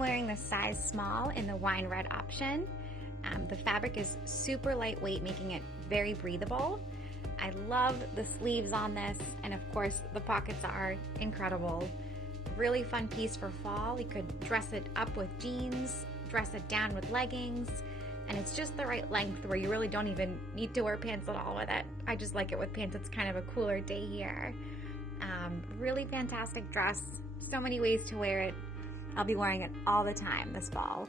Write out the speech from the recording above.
wearing the size small in the wine red option. The fabric is super lightweight, making it very breathable. I love the sleeves on this, and of course the pockets are incredible. Really fun piece for fall. You could dress it up with jeans, dress it down with leggings, and it's just the right length where you really don't even need to wear pants at all with it. I just like it with pants. It's kind of a cooler day here. Really fantastic dress. So many ways to wear it. I'll be wearing it all the time this fall.